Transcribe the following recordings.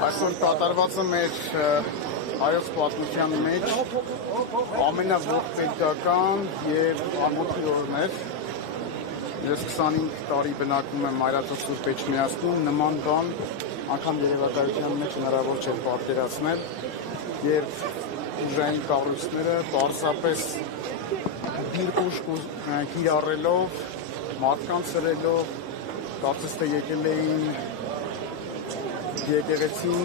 Այսօր կատարված է մեր հայոց պատմության մեջ ամենաողբերգական և ամոթի օրն էր։ Ես 25 տարի բնակվում եմ Մայրաթոր Սուրբ Էջմիածնում, նման բան անգամ երևակայության մեջ հնարավոր չէ պատկերացնել, երբ ուժային կառույցները պարզապես դիրք կիրառելով, մարդկանց սրելով, կարծես թե եկել էին եկեղեցին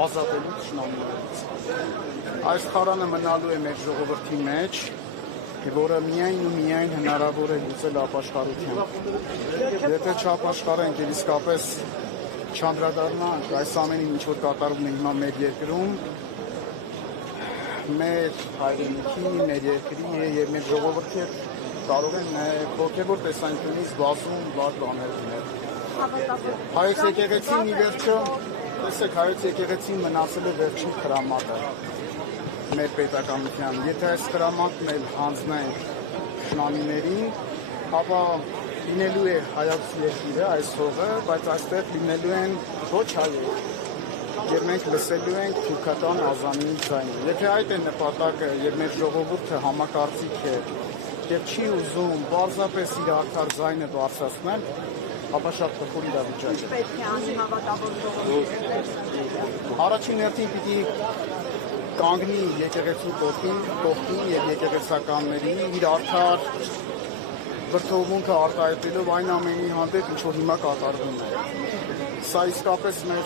ազատելու թշնամիներից։ Այս խարանը մնալու է մեր ժողովրդի մեջ, որը միայն ու միայն հնարավոր է լուծել ապաշխարությամբ։ Եթե չապաշխարենք և իսկապես չանդրադառնանք այս ամենին, ինչ որ կատարվում է հիմա մեր երկրում, մեր հայրենիքի, մեր երկրի և մեր ժողովրդի հետ կարող են հոգևոր տեսանկյունից բազում վատ բաներ լինել։ Հայոց եկեղեցին ի վերջո, տեսեք, հայոց եկեղեցին մնացել է վերջին խրամատը մեր պետականության։ Եթե այս խրամատն էլ հանձնենք թշնամիներին, ապա լինելու է հայոց երկիրը, այս հողը, բայց այստեղ լինելու են ոչ հայեր, և մենք լսելու ենք թուրքական ազանի ձայնը։ Եթե այդ է նպատակը և մեր ժողովուրդը համակարծիք է և չի ուզում պարզապես իր արդար ձայնը բարձրացնել, ապա շատ տխուր իրավիճակ է։ Պետք է անի հավատավոր ժողովուրդը։ Առաջին հերթին պիտի կանգնի եկեղեցու կողքին և եկեղեցականներին իր արդար վրդովմունքը արտահայտելով այն ամենի հանդեպ, ինչ որ հիմա կատարվում է։ Սա իսկապես մեր,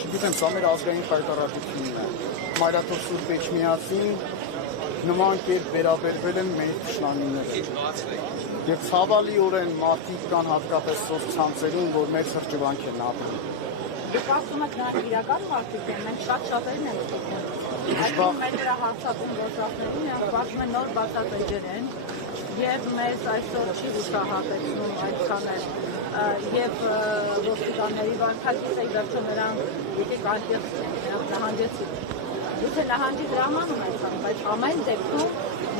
չգիտեմ, սա մեր ազգային պայքարատիրությունն է։ Մայրաթոր Սուրբ Էջմիածին նման կերպ վերաբերվել են մեր թշնամիները։ Եվ ցավալիորեն մարդիկ կան հատկապես սոցցանցերում, որ մեր սրճվանք են ապրում։ Դուք ասում եք նրանք իրական մարդիկ են, մենք շատ-շատերին ենք տեսնում։ Այսինքն մեր վրա հարձակում գործածներին նրանք բացում են նոր բացած էջեր են, և մեզ այսօր չի հուսահատեցնում այդքան էլ, և ոստիկանների վարքագիծը ի վերջո նրանք եկեք այդտեղ նահանջեցին։ Գուցե նահանջի դրամանում այսքան, բայց ամեն դեպքում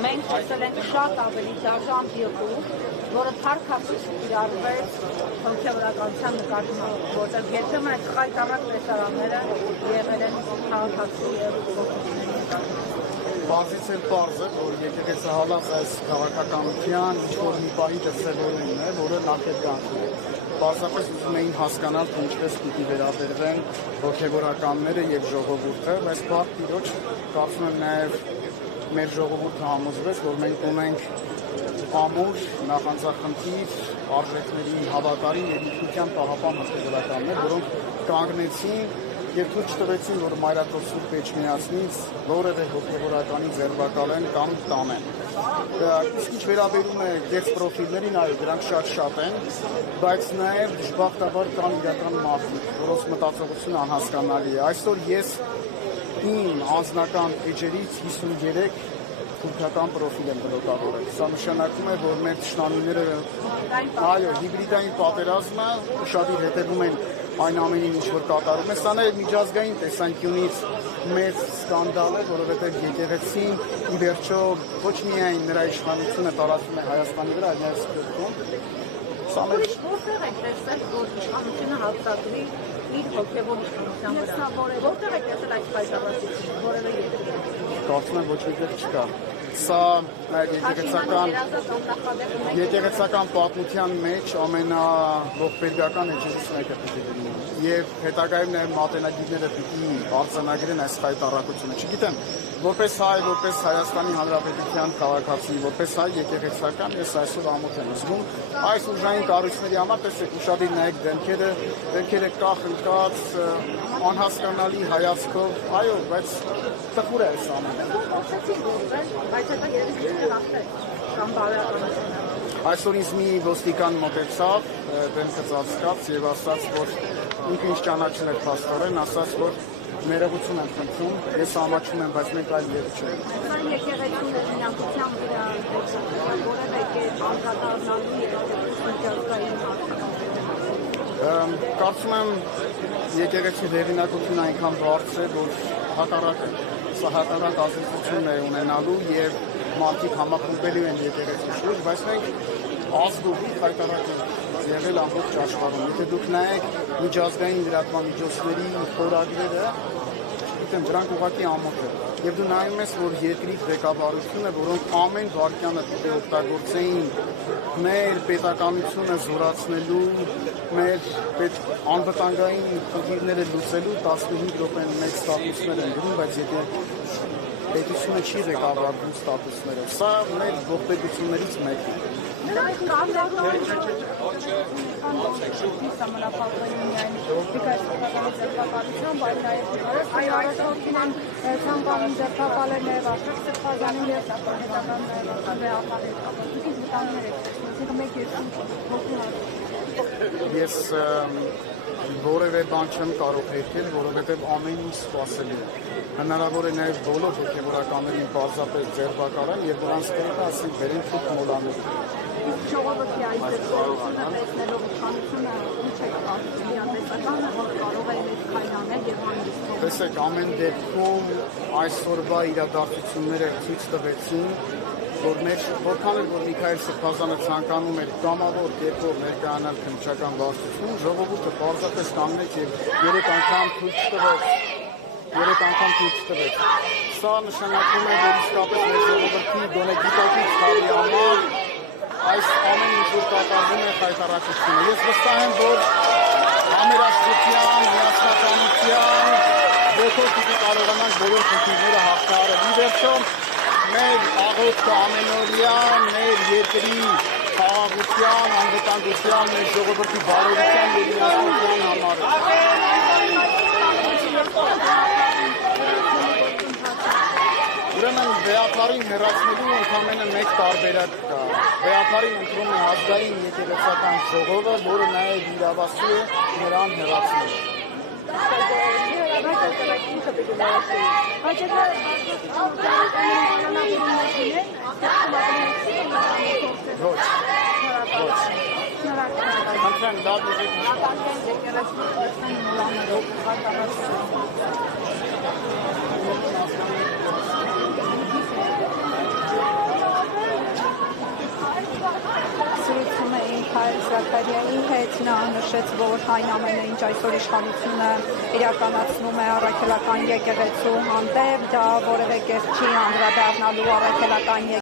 մենք տեսել ենք շատ ավելի դաժան եղում, որը փառքապից կիրառվեց հոգևորականության նկատմամբ, որտեղ երբեմն այդ խայտառակ տեսարանները եղել են քաղաքացի և ուսուցիչների նկատմամբ։ Բազից էլ պարզ է, որ եկեղեցը հալած այս քաղաքականության ինչ-որ մի պահի դրսևորումն է, որը նախերգանք է։ Պարզապես ուզում էին հասկանալ, թե ինչպես պիտի վերաբերվեն հոգևորականները և ժողովուրդը, բայց բարդ տիրոջ կարծում եմ նաև մեր ժողովուրդը համոզվեց, որ մենք ունենք ամուր, նախանձախնդիր, արժեքներին հավատարիմ և ինքնության պահապան հոգևորականներ, որոնք կանգնեցին և թույլ չտվեցին, որ Մայրաթոր Սուրբ Էջմիածնից որևէ հոգևորականի ձերբակալեն կամ տանեն։ Իսկ ինչ վերաբերում է գեղձ պրոֆիլներին, այո, դրանք շատ են, բայց նաև դժբախտաբար կան իրական մարդիկ, որոնց մտածողությունը անհասկանալի է։ Այսօր ես իմ անձնական էջերից 53 թուրքական պրոֆիլ եմ բլոկավորել։ Սա նշանակում է, որ մեր թշնամիները, այո, հիբրիդային պատերազմը ուշադիր հետևում են այն ամենին, ինչ որ կատարում է։ Սա նաև միջազգային տեսանկյունից մեծ սկանդալ է, որովհետև եկեղեցին ի վերջո ոչ միայն նրա իշխանությունը տարածում է Հայաստանի վրա, այլ նաև Սփյուռքում։ Սա մեր որտեղ եք տեսել, որ իշխանությունը հարձակվի իր հոգևոր իշխանության վրա։ Որտեղ եք տեսել այս պայքարվածությունը, որևէ երկրի։ Կարծում եմ ոչ մեկը չկա։ Սա եկեղեցական պատմության մեջ ամենաողբերգական էջերից մեկը պիտի լինի։ Եվ հետագայում նաև մատենագիրները պիտի արձանագրեն այս խայտառակությունը։ Չգիտեմ, որպես հայ, որպես Հայաստանի Հանրապետության քաղաքացի, որպես հայ եկեղեցական, ես այսօր ամոթ եմ զգում այս ուժային կառույցների համար, տեսեք, ուշադիր նայեք դեմքերը կախ ընկած, անհասկանալի հայացքով, այո, բայց տխուր է այս ամենը։ Այսօր ինձ մի ոստիկան մոտեցավ, դեմքը ծածկած և ասաց, որ ինքը ինչ ճանաչել էր փաստորեն, ասաց, որ ներողություն եմ խնդրում, ես ամաչում եմ, բայց մենք այլ երբ չենք։ Այս եկեղեցու ներդրումության վրա որևէ կերպ անդրադառնալու միջազգային Կարծում եմ եկեղեցու հեղինակությունը այնքան բարձր է, որ հակառակը սա հակառակ ազդեցություն է ունենալու և մարդիկ համախմբելու են եկեղեցու շուրջ, բայց մենք ազգովի հայտարարել եղել ամբողջ աշխարհում։ Եթե դուք նայեք միջազգային լրատվամիջոցների խորագրերը, գիտեմ, դրանք ուղղակի ամոթ են։ Եվ դու նայում ես, որ երկրի ղեկավարությունը, որոնք ամեն վայրկյանը պետք է օգտագործեին մեր պետականությունը զորացնելու, մեր անվտանգային խնդիրները լուծելու 15 րոպեն մեծ ստատուսներ են գրում, բայց եթե պետությունը չի ղեկավարվում ստատուսներով, սա մեր ողբերգություններից մեկն է։ Նրանք սահմանափակվելու միայն դիքայսական ձերբակալությամբ, այլ նաև առաջնորդին են ցանկանում ձերբակալել նաև Աշխարհ Սրբազանին և հետագան վեհապարեր կապացուցիչ վտանգներ եք տեսնում, մեկ երկու հոգու Ես որևէ բան չեմ կարող հերքել, որովհետև ամեն ինչ սպասելի է։ Հնարավոր է նաև բոլոր հոգևորականներին պարզապես ձերբակալեն և նրանց կերպը ասենք բերեն թուք մոլաներ։ Իսկ ժողովրդի այս դեպքերությունը տեսնելով իշխանությունը ինչ է կարծում անտեսականը, որ կարող է մեծ քայլ անել և հանգստով։ Տեսեք, ամեն դեպքում այսօրվա իրադարձությունները ցույց տվեցին, որ որքան էլ որ Միքայել Սրբազանը ցանկանում էր կամավոր կերպով ներկայանալ քննչական բարձրությունում, ժողովուրդը պարզապես կանգնեց և 3 անգամ ցույց տվեց։ Սա նշանակում է, որ իսկապես մեր ժողովրդի գոնե գիտակից խավի համար այս ամեն ինչ որ կատարվում է հայտարարությունը։ Ես վստահ եմ, որ համերաշխության, միասնականության ոգով պիտի կարողանանք բոլոր խնդիրները հաղթահարել։ Ի վերջո, մեր աղոթքը ամենօրյա, մեր երկրի խաղաղության, անվտանգության, մեր ժողովրդի բարօրության և միասնության համար է։ Ուրեմն վեհապարին հեռացնելու ընդամենը մեկ տարբերակ կա։ Վեհապարին ընտրում է ազգային եկեղեցական ժողովը, որը նաև իրավասու է նրան հեռացնել։ Ոչ։ Խնդրեմ, լավ եղեք։ Սրուցում էին Միքայել Զաքարյանի հետ, նա նշեց, որ այն ամենը, ինչ այսօր իշխանությունը իրականացնում է առաքելական եկեղեցու հանդեպ, դա որևէ կերպ չի անդրադառնալու առաքելական